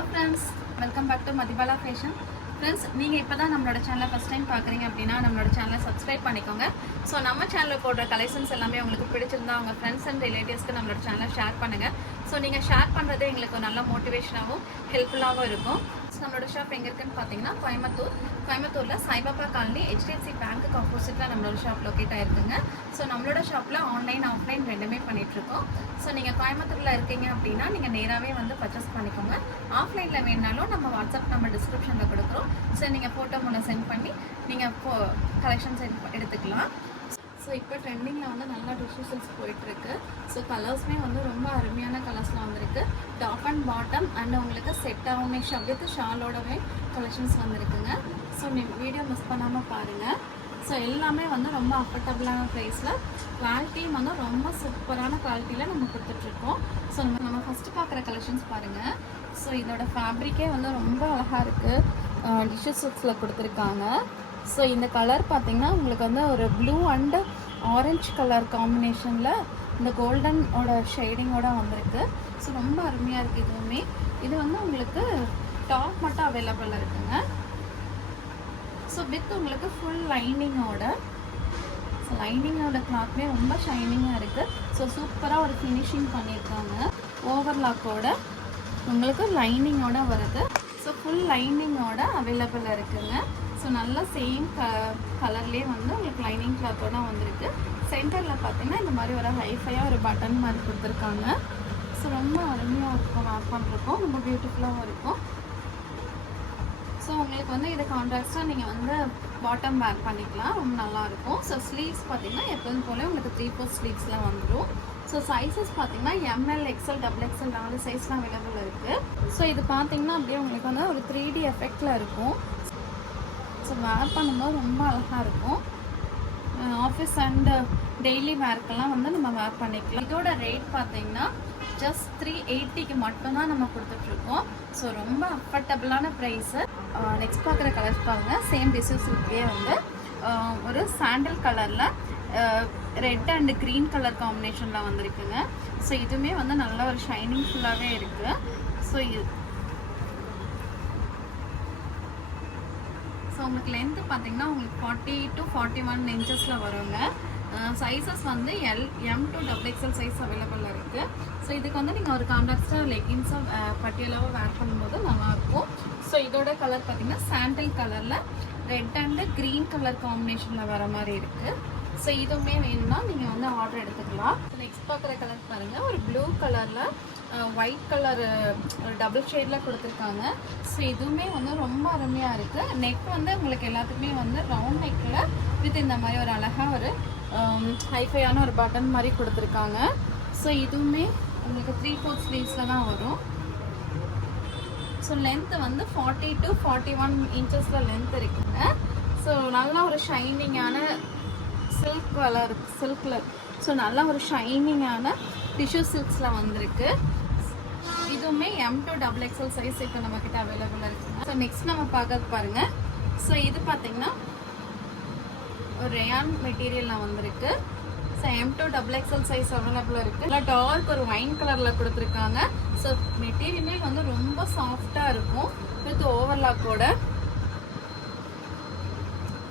Hello friends welcome back to Mathibala fashion friends நீங்கள் இப்போ தான் நம்மளோட சேனலை ஃபஸ்ட் டைம் பார்க்குறீங்க அப்படின்னா நம்மளோட சேனலை சப்ஸ்கிரைப் பண்ணிக்கோங்க. ஸோ நம்ம சேனலில் போடுற கலெக்ஷன்ஸ் எல்லாமே உங்களுக்கு பிடிச்சிருந்தா உங்கள் ஃப்ரெண்ட்ஸ் அண்ட் ரிலேட்டிவ்ஸ்க்கு நம்மளோட சேனலை ஷேர் பண்ணுங்கள் ஸோ நீங்கள் ஷேர் பண்ணுறது எங்களுக்கு நல்ல மோட்டிவேஷனாகவும் ஹெல்ப்ஃபுல்லாகவும் இருக்கும். ஸோ நம்மளோட ஷாப் எங்கே இருக்குன்னு பார்த்தீங்கன்னா கோயம்புத்தூர். கோயம்புத்தூரில் சாய்பாபா காலனி ஹெச்டிஎஃப்சி பேங்க்கு ஆப்போசிட்டில் நம்மளோட ஷாப் லொக்கேட் ஆகிருக்குங்க ஸோ நம்மளோட ஷாப்பில் ஆன்லைன் ஆஃப்லைன் ரெண்டுமே பண்ணிகிட்ருக்கோம் ஸோ நீங்கள் கோயம்புத்தூரில் இருக்கீங்க அப்படின்னா நீங்கள் நேராகவே வந்து பர்ச்சேஸ் பண்ணிக்கோங்க. ஆஃப்லைனில் வேணுனாலும் நம்ம வாட்ஸ்அப் நம்ம டிஸ்கிரிப்ஷனில் கொடுக்குறோம். ஸோ நீங்கள் ஃபோட்டோ மூலம் சென்ட் பண்ணி நீங்கள் ஃபோ கலெக்ஷன்ஸ் எடுத்துக்கலாம். ஸோ இப்போ ட்ரெண்டிங்கில் வந்து நல்லா டிஷ்யூசல்ஸ் போயிட்டுருக்கு. ஸோ கலர்ஸுமே வந்து ரொம்ப அருமையான கலர்ஸில் வந்திருக்கு. டாப் அண்ட் பாட்டம் அண்ட் உங்களுக்கு செட் ஆகுமே ஷா வித் ஷாலோடவே கலெக்ஷன்ஸ் வந்திருக்குங்க. ஸோ நீ வீடியோ மிஸ் பண்ணாமல் பாருங்கள் ஸோ எல்லாமே வந்து ரொம்ப அஃபர்டபுளான ப்ரைஸில் குவாலிட்டியும் வந்து ரொம்ப சூப்பரான குவாலிட்டியில் நம்ம கொடுத்துட்ருக்கோம் ஸோ நம்ம நம்ம ஃபஸ்ட்டு பார்க்குற கலெக்ஷன்ஸ் பாருங்கள் ஸோ இதோட ஃபேப்ரிக்கே வந்து ரொம்ப அழகாக இருக்குது டிஷ்ஷஸ் சூட்ஸில் கொடுத்துருக்காங்க. ஸோ இந்த கலர் பார்த்தீங்கன்னா உங்களுக்கு வந்து ஒரு ப்ளூ அண்டு ஆரஞ்சு கலர் காம்பினேஷனில் இந்த கோல்டனோட ஷேடிங்கோட வந்திருக்கு. ஸோ ரொம்ப அருமையாக இருக்குது இதுவுமே. இது வந்து உங்களுக்கு டாப் மட்டும் அவைலபிள் இருக்குங்க. ஸோ வித் உங்களுக்கு ஃபுல் லைனிங்கோட ஸோ லைனிங்கோட கிளாத்மே ரொம்ப ஷைனிங்காக இருக்குது ஸோ சூப்பராக ஒரு ஃபினிஷிங் பண்ணியிருக்காங்க. ஓவர்லாக்கோட உங்களுக்கு லைனிங்கோட வருது. ஸோ ஃபுல் லைனிங்கோட அவைலபிள் இருக்குதுங்க ஸோ நல்லா சேம் க கலர்லேயே வந்து உங்களுக்கு லைனிங் கிளாத்தோட வந்திருக்கு. சென்டரில் பார்த்தீங்கன்னா இந்த மாதிரி ஒரு ஹைஃபையாக ஒரு பட்டன் மாதிரி கொடுத்துருக்காங்க. ஸோ ரொம்ப அருமையாக இருக்கும் வேர் பண்ணுறக்கும் ரொம்ப பியூட்டிஃபுல்லாகவும் இருக்கும். ஸோ உங்களுக்கு வந்து இது கான்ட்ராக்டாக நீங்கள் வந்து பாட்டம் வேர் பண்ணிக்கலாம். ரொம்ப நல்லாயிருக்கும் ஸோ ஸ்லீவ்ஸ் பார்த்தீங்கன்னா எப்போதும் போல உங்களுக்கு த்ரீ ஃபோர் ஸ்லீவ்ஸ்லாம் வந்துடும் ஸோ சைஸஸ் பார்த்தீங்கன்னா M L XL double XL நாலு சைஸ்லாம் அவைலபிள் இருக்குது ஸோ இது பார்த்தீங்கன்னா அப்படியே உங்களுக்கு வந்து ஒரு த்ரீ டி எஃபெக்டில் இருக்கும். ஸோ வேர் பண்ணும்போது ரொம்ப அழகாக இருக்கும். ஆஃபீஸ் அண்டு டெய்லி வேர்க்கெல்லாம் வந்து நம்ம வேர் பண்ணிக்கலாம். இதோட ரேட் பார்த்தீங்கன்னா ஜஸ்ட் த்ரீ எயிட்டிக்கு மட்டும்தான் நம்ம கொடுத்துட்ருக்கோம். ஸோ ரொம்ப அஃபர்டபுளான ப்ரைஸு நெக்ஸ்ட் பார்க்குற கலர்ஸ் பாருங்கள் சேம் டிசைன்ஸ்லேயே வந்து ஒரு சாண்டல் கலரில் ரெட் அண்ட் க்ரீன் கலர் காம்பினேஷனில் வந்திருக்குங்க. ஸோ இதுவுமே வந்து நல்ல ஒரு ஷைனிங் ஃபுல்லாகவே இருக்குது ஸோ இது ஸோ உங்களுக்கு லென்த்து பார்த்தீங்கன்னா உங்களுக்கு ஃபார்ட்டி டு ஃபார்ட்டி ஒன் இன்ச்சஸில் வருங்க சைஸஸ் வந்து L M to double XL size அவைலபிளில் இருக்குது ஸோ இதுக்கு வந்து நீங்கள் ஒரு கான்ட்ராக்டாக லெகின்ஸாக பட்டியலாக வேர் பண்ணும்போது நல்லாயிருக்கும். ஸோ இதோட கலர் பார்த்தீங்கன்னா சாண்டில் கலரில் ரெட் அண்டு க்ரீன் கலர் காம்பினேஷனில் வர மாதிரி இருக்குது ஸோ இதுவுமே வேணும்னா நீங்கள் வந்து ஆர்டர் எடுத்துக்கலாம். நெக்ஸ்ட் பார்க்குற கலர் பாருங்கள் ஒரு ப்ளூ கலரில் ஒயிட் கலர் ஒரு டபுள் ஷேடில் கொடுத்துருக்காங்க. ஸோ இதுவுமே வந்து ரொம்ப அருமையாக இருக்குது நெக் வந்து உங்களுக்கு எல்லாத்துக்குமே வந்து ரவுண்ட் நெக்கில் வித் இந்த மாதிரி ஒரு அழகாக ஒரு ஹைஃபையான ஒரு பட்டன் மாதிரி கொடுத்துருக்காங்க. ஸோ இதுவுமே உங்களுக்கு த்ரீ ஃபோர்த் ஸ்லீவ்ஸில் தான் வரும். ஸோ லென்த்து வந்து ஃபார்ட்டி டு ஃபார்ட்டி ஒன் இன்ச்சஸில் லென்த் இருக்குங்க. ஸோ நல்லா ஒரு ஷைனிங்கான சில்க் கலர் சில்கில் ஸோ நல்லா ஒரு ஷைனிங்கான டிஷ்யூ சில்க்ஸில் வந்திருக்கு. இதுவுமே M to double XL size இப்போ நம்மக்கிட்ட அவைலபிளாக இருக்குது ஸோ நெக்ஸ்ட் நம்ம பார்க்கறது பாருங்கள் ஸோ இது பார்த்தீங்கன்னா ஒரு ரேயான் மெட்டீரியலில் வந்திருக்கு. So M to double XL size அவைலபிளாக இருக்குது இல்லை டார்க் ஒரு ஒயின் கலரில் கொடுத்துருக்காங்க. ஸோ மெட்டீரியலே வந்து ரொம்ப சாஃப்டாக இருக்கும். வித் ஓவர்லாக்கோட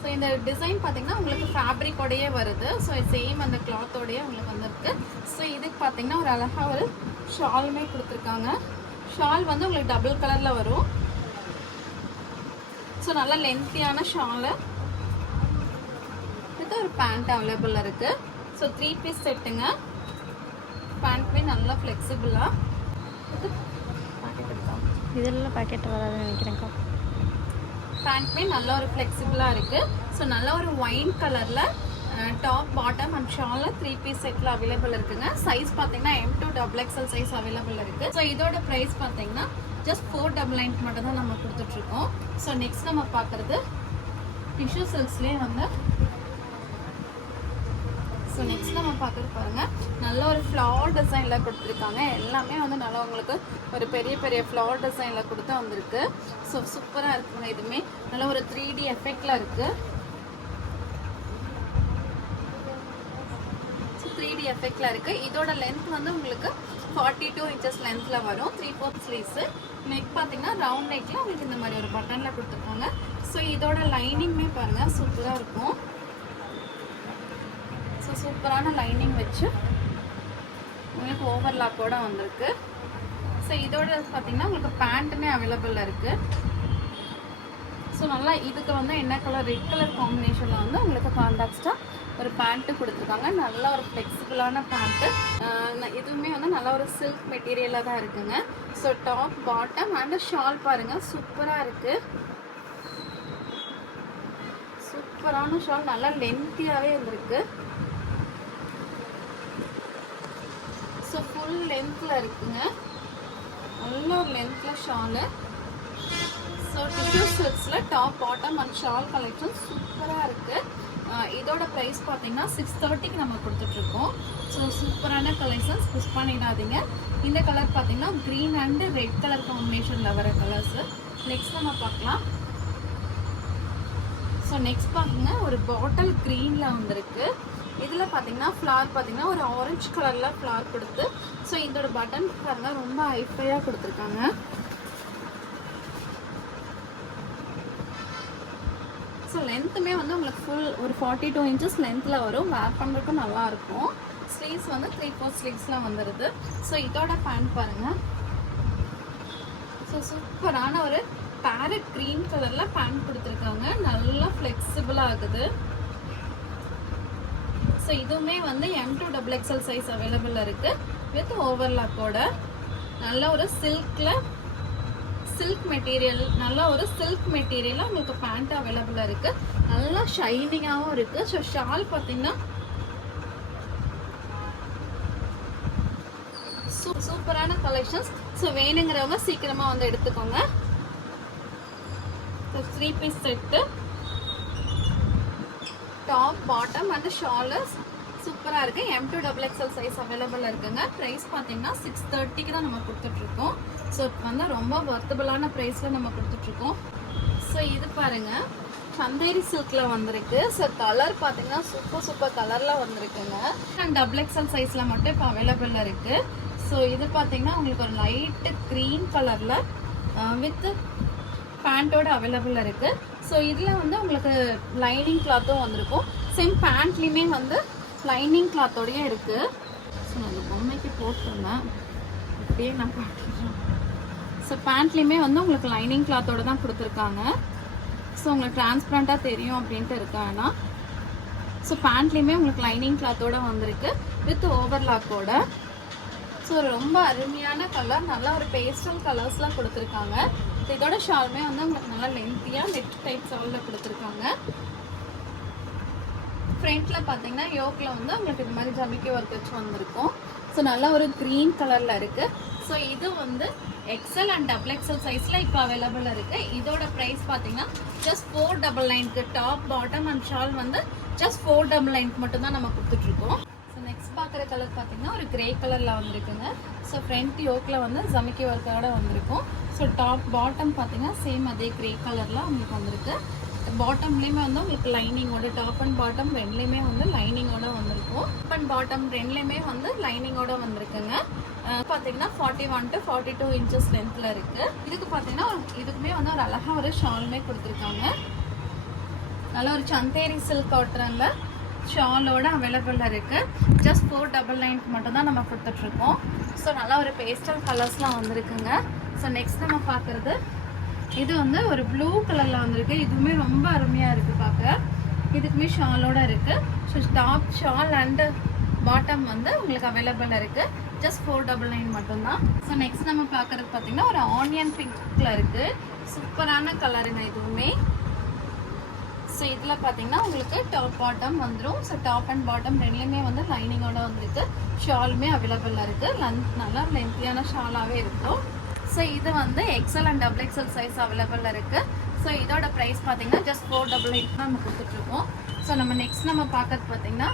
ஸோ இந்த டிசைன் பார்த்தீங்கன்னா உங்களுக்கு ஃபேப்ரிக்கோடையே வருது. ஸோ சேம் அந்த கிளாத்தோடையே உங்களுக்கு வந்திருக்கு. ஸோ இதுக்கு பார்த்தீங்கன்னா ஒரு அழகாக ஒரு ஷாலுமே கொடுத்துருக்காங்க. ஷால் வந்து உங்களுக்கு டபுள் கலரில் வரும். ஸோ நல்லா லென்த்தியான ஷாலு. இது ஒரு பேண்ட் அவைலபிள் இருக்குது ஸோ த்ரீ பீஸ் செட்டுங்க பேண்ட்மே நல்லா ஃப்ளெக்சிபிளாக இதெல்லாம் பாக்கெட் வராதுன்னு நினைக்கிறேன்க்கா. பேண்ட்மே நல்ல ஒரு ஃப்ளெக்சிபிளாக இருக்குது ஸோ நல்ல ஒரு ஒயின் கலரில் டாப் பாட்டம் அண்ட் ஷாலில் த்ரீ பீஸ் செட்டில் அவைலபிள் இருக்குங்க. சைஸ் பார்த்தீங்கன்னா M to double XL size available இருக்குது ஸோ இதோட ப்ரைஸ் பார்த்தீங்கன்னா ஜஸ்ட் ஃபோர் டபுள் நைன் மட்டும் தான் நம்ம கொடுத்துட்ருக்கோம் ஸோ நெக்ஸ்ட் நம்ம பார்க்குறது டிஷ்யூ சில்க்ஸ்லேயே வந்து ஸோ நெக்ஸ்ட் நம்ம பார்க்குறது பாருங்கள் நல்ல ஒரு ஃப்ளவர் டிசைனில் கொடுத்துருக்காங்க. எல்லாமே வந்து நல்லா உங்களுக்கு ஒரு பெரிய பெரிய ஃப்ளவர் டிசைனில் கொடுத்து வந்திருக்கு. ஸோ சூப்பராக இருக்குங்க இதுவுமே. நல்ல ஒரு த்ரீ டி எஃபெக்டில் இருக்குது ஸோ த்ரீ டி எஃபெக்டில் இருக்குது இதோட லென்த் வந்து உங்களுக்கு ஃபார்ட்டி டூ இன்ச்சஸ் லென்த்தில் வரும். த்ரீ ஃபோர் ஸ்லீவ்ஸு நெக் பார்த்தீங்கன்னா ரவுண்ட் நெக்கில் உங்களுக்கு இந்த மாதிரி ஒரு பட்டனில் கொடுத்துருக்காங்க. ஸோ இதோட லைனிங்குமே பாருங்கள் சூப்பராக இருக்கும். சூப்பரான லைனிங் வச்சு உங்களுக்கு ஓவர்லாக்கோட வந்திருக்கு. ஸோ இதோட பார்த்தீங்கன்னா உங்களுக்கு பேண்ட்டுமே அவைலபிள் இருக்குது ஸோ நல்லா இதுக்கு வந்து என்ன கலர் ரெட் கலர் காம்பினேஷனில் வந்து உங்களுக்கு கான்டாக்ஸ்டாக ஒரு பேண்ட்டு கொடுத்துருக்காங்க. நல்ல ஒரு ஃப்ளெக்சிபிளான பேண்ட்டு இதுவுமே வந்து நல்ல ஒரு சில்க் மெட்டீரியலாக தான் இருக்குங்க. So top bottom and shawl பாருங்கள் சூப்பராக இருக்குது சூப்பரான ஷால் நல்லா லென்த்தியாகவே இருந்திருக்கு ஸோ ஃபுல் லென்த்தில் இருக்குங்க. நல்லா லென்த்தில் shawl so tissue சில்க்ஸில் top bottom and shawl collection சூப்பராக இருக்குது இதோட ப்ரைஸ் பார்த்தீங்கன்னா சிக்ஸ் தேர்ட்டிக்கு நம்ம கொடுத்துட்ருக்கோம். ஸோ சூப்பரான கலெக்ஷன்ஸ் மிஸ் பண்ணிடாதீங்க. இந்த கலர் பார்த்தீங்கன்னா க்ரீன் அண்டு ரெட் கலர் காம்பினேஷனில் வர கலர்ஸு நெக்ஸ்ட் நம்ம பார்க்கலாம். ஸோ நெக்ஸ்ட் பார்த்தீங்கன்னா ஒரு பாட்டில் க்ரீனில் வந்திருக்கு. இதில் பார்த்தீங்கன்னா ஃப்ளார் பார்த்தீங்கன்னா ஒரு ஆரஞ்சு கலரில் ஃப்ளார் கொடுத்து ஸோ இதோட பட்டன் பாருங்க ரொம்ப ஹைஃபையாக கொடுத்துருக்காங்க. ஸோ லென்த்துமே வந்து உங்களுக்கு ஃபுல் ஒரு ஃபார்ட்டி டூ இன்ச்சஸ் லென்த்தில் வரும் வேர் பண்ணுறதுக்கும் நல்லாயிருக்கும் ஸ்லீவ்ஸ் வந்து த்ரீ ஃபோர் ஸ்லீவ்ஸ்லாம் வந்துடுது ஸோ இதோட பேண்ட் பாருங்கள் ஸோ சூப்பரான ஒரு பேரட் க்ரீன் கலரில் பேண்ட் கொடுத்துருக்காங்க. நல்லா ஃப்ளெக்சிபிளாக ஆகுது ஸோ இதுவுமே வந்து M to double XL size available இருக்குது வித் ஓவர்லாக்கோட நல்ல ஒரு சில்கில் சில்க் மெட்டீரியல் நல்ல ஒரு சில்க் மெட்டீரியலாக உங்களுக்கு பேண்ட் அவைலபிளாக இருக்குது நல்லா ஷைனிங்காகவும் இருக்குது ஸோ ஷால் பார்த்தீங்கன்னா சூ சூப்பரான கலெக்ஷன்ஸ் ஸோ வேணுங்கிறவங்க சீக்கிரமாக வந்து எடுத்துக்கோங்க. So three piece set top bottom and shawls சூப்பராக இருக்குது M to double XL size available இருக்குங்க. ப்ரைஸ் பார்த்தீங்கன்னா சிக்ஸ் தேர்ட்டிக்கு தான் நம்ம கொடுத்துட்ருக்கோம். ஸோ வந்து ரொம்ப வர்த்தபிளான ப்ரைஸில் நம்ம கொடுத்துட்ருக்கோம். ஸோ இது பாருங்க. சந்தேரி சில்கில் வந்திருக்கு. ஸோ கலர் பார்த்தீங்கன்னா சூப்பர் சூப்பர் கலரில் வந்திருக்குங்க. அண்ட் டபுள் எக்ஸல் சைஸில் மட்டும் இப்போ அவைலபிள் இருக்குது ஸோ இது பார்த்தீங்கன்னா உங்களுக்கு ஒரு லைட்டு க்ரீன் கலரில் வித் பேண்ட்டோட அவைலபிள் இருக்குது ஸோ இதில் வந்து உங்களுக்கு லைனிங் கிளாத்தும் வந்திருக்கும். சேம் பேண்ட்லேயுமே வந்து லைனிங் கிளாத்தோடையே இருக்குது ஸோ நான் இந்த பொம்மைக்கு போட்டிருந்தேன். அப்படியே நான் பார்த்துக்கிறேன் ஸோ பேண்ட்லேயுமே வந்து உங்களுக்கு லைனிங் கிளாத்தோடு தான் கொடுத்துருக்காங்க. ஸோ உங்களுக்கு டிரான்ஸ்பரண்ட்டாக தெரியும் அப்படின்ட்டு இருக்காங்கன்னா ஸோ பேண்ட்லேயுமே உங்களுக்கு லைனிங் கிளாத்தோடு வந்திருக்கு. வித் ஓவர்லாக்கோட ஸோ ரொம்ப அருமையான கலர் நல்லா ஒரு பேஸ்டல் கலர்ஸ்லாம் கொடுத்துருக்காங்க. இதோட ஷாலுமே வந்து உங்களுக்கு நல்லா லென்த்தியாக நெட் டைப் ஷாலில் கொடுத்துருக்காங்க. ஃப்ரண்ட்டில் பார்த்தீங்கன்னா யோக்கில் வந்து உங்களுக்கு இது மாதிரி ஜமிக்கி ஒர்க் வச்சு வந்திருக்கும். ஸோ நல்ல ஒரு க்ரீன் கலரில் இருக்குது ஸோ இது வந்து எக்ஸல் அண்ட் டபுள் எக்ஸல் சைஸில் இப்போ அவைலபிள் இருக்குது இதோட ப்ரைஸ் பார்த்தீங்கன்னா ஜஸ்ட் ஃபோர் டபுள் நைனுக்கு டாப் பாட்டம் அண்ட் ஷால் வந்து ஜஸ்ட் ஃபோர் டபுள் நைனுக்கு மட்டும்தான் நம்ம கொடுத்துட்ருக்கோம் நெக்ஸ்ட் பார்க்குற கலர் பார்த்தீங்கன்னா ஒரு கிரே கலரில் வந்திருக்குங்க. ஸோ ஃப்ரண்ட் யோக்கில் வந்து ஜமிக்கி ஒர்க்கோட வந்திருக்கும். ஸோ டாப் பாட்டம் பார்த்தீங்கன்னா சேம் அதே கிரே கலரில் உங்களுக்கு வந்திருக்கு. பாட்டம்லேயுமே வந்து உங்களுக்கு லைனிங்கோட டாப் அண்ட் பாட்டம் ரெண்டுலேயுமே வந்து லைனிங்கோட வந்திருக்கும். டாப் அண்ட் பாட்டம் ரெண்டுலேயுமே வந்து லைனிங்கோட வந்திருக்குங்க. பார்த்தீங்கன்னா forty one to forty two inches லென்த்தில் இருக்குது இதுக்கு பார்த்தீங்கன்னா இதுக்குமே வந்து ஒரு அழகாக ஒரு ஷாலுமே கொடுத்துருக்காங்க. நல்ல ஒரு சந்தேரி சில்க் ஓட்டுறாங்க ஷாலோட அவைலபிளாக இருக்குது ஜஸ்ட் ஃபோர் டபுள் நைன்க்கு மட்டும் தான் நம்ம கொடுத்துட்ருக்கோம். ஸோ நல்லா ஒரு பேஸ்டல் கலர்ஸ்லாம் வந்திருக்குங்க. ஸோ நெக்ஸ்ட் நம்ம பார்க்குறது. இது வந்து ஒரு ப்ளூ கலரில் வந்திருக்கு. இதுவுமே ரொம்ப அருமையாக இருக்குது பார்க்க. இதுக்குமே ஷாலோட இருக்குது so top shawl and bottom வந்து உங்களுக்கு அவைலபிள் இருக்குது ஜஸ்ட் ஃபோர் டபுள் நைன் மட்டும்தான் ஸோ நெக்ஸ்ட் நம்ம பார்க்குறது பார்த்தீங்கன்னா ஒரு ஆனியன் பிங்க்கில் இருக்குது சூப்பரான கலருங்க இதுவுமே. ஸோ இதில் பார்த்தீங்கன்னா உங்களுக்கு டாப் பாட்டம் வந்துடும் ஸோ டாப் அண்ட் பாட்டம் ரெண்டுலேயுமே வந்து லைனிங்கோட வந்துருக்கு. ஷாலுமே அவைலபிளாக இருக்குது லென்த் நல்லா லென்த்தியான ஷாலாகவே இருக்கும். ஸோ இது வந்து XL and double XL size அவைலபிளாக இருக்குது ஸோ இதோட ப்ரைஸ் பார்த்தீங்கன்னா ஜஸ்ட் ஃபோர் டபுள் எயிட் தான் நம்ம கொடுத்துட்ருக்கோம். ஸோ நம்ம நெக்ஸ்ட் நம்ம பார்க்கறது பார்த்தீங்கன்னா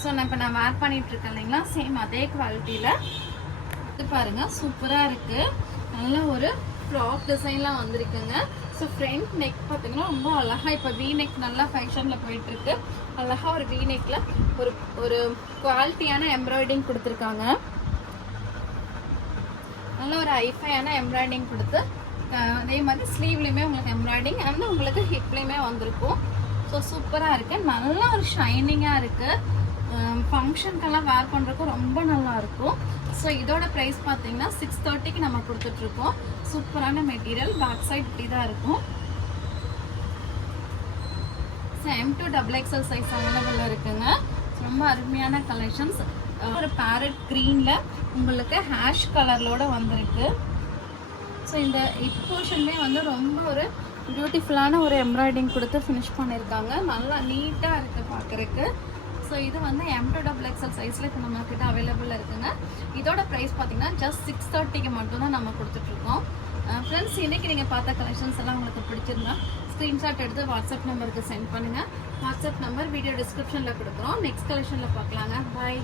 ஸோ நான் இப்போ நான் வேர் பண்ணிகிட்ருக்கேன் இல்லைங்களா? சேம் அதே குவாலிட்டியில் இது பாருங்கள் சூப்பராக இருக்குது நல்ல ஒரு ஃப்ராக் டிசைன்லாம் வந்திருக்குங்க. ஸோ ஃப்ரண்ட் நெக் பார்த்தீங்கன்னா ரொம்ப அழகா இப்போ வி நெக் நல்லா ஃபேஷனில் போயிட்டுருக்கு. அழகாக ஒரு வி நெக்கில் ஒரு ஒரு குவாலிட்டியான எம்ப்ராய்டிங் கொடுத்துருக்காங்க. நல்ல ஒரு ஐஃபையான எம்ப்ராய்டிங் கொடுத்து அதே மாதிரி ஸ்லீவ்லேயுமே உங்களுக்கு எம்ப்ராய்டிங் அண்ட் உங்களுக்கு ஹிப்லேயுமே வந்திருக்கும். ஸோ சூப்பராக இருக்குது நல்ல ஒரு ஷைனிங்காக இருக்குது ஃபங்க்ஷனுக்கெல்லாம் வேர் பண்ணுறதுக்கு ரொம்ப நல்லாயிருக்கும் ஸோ இதோட ப்ரைஸ் பார்த்தீங்கன்னா சிக்ஸ் தேர்ட்டிக்கு நம்ம கொடுத்துட்ருக்கோம் சூப்பரான மெட்டீரியல் பேக் சைட் இப்படி தான் இருக்கும் so M to double XL size available இருக்குங்க. ரொம்ப அருமையான கலெக்ஷன்ஸ் ஒரு பேரட் க்ரீனில் உங்களுக்கு ஹேஷ் கலர்லோட வந்திருக்கு. ஸோ இந்த இப் போர்ஷன்லேயே வந்து ரொம்ப ஒரு பியூட்டிஃபுல்லான ஒரு எம்ப்ராய்டிங் கொடுத்து ஃபினிஷ் பண்ணியிருக்காங்க நல்லா நீட்டாக இருக்குது பார்க்குறக்கு ஸோ இது வந்து எம்டு டபுள் எக்ஸல் சைஸில் இப்போ நம்மக்கிட்ட அவைலபிள் இருக்குங்க. இதோட ப்ரைஸ் பார்த்தீங்கன்னா ஜஸ்ட் சிக்ஸ் தேர்ட்டிக்கு மட்டும்தான் நம்ம கொடுத்துட்ருக்கோம். ஃப்ரெண்ட்ஸ் இன்றைக்கி நீங்கள் பார்த்த கலெக்ஷன்ஸ் எல்லாம் உங்களுக்கு பிடிச்சிருந்தா ஸ்க்ரீன்ஷாட் எடுத்து வாட்ஸ்அப் நம்பருக்கு சென்ட் பண்ணுங்கள் வாட்ஸ்அப் நம்பர் வீடியோ டிஸ்கிரிப்ஷனில் கொடுக்குறோம். நெக்ஸ்ட் கலெக்ஷனில் பார்க்கலாங்க. பாய்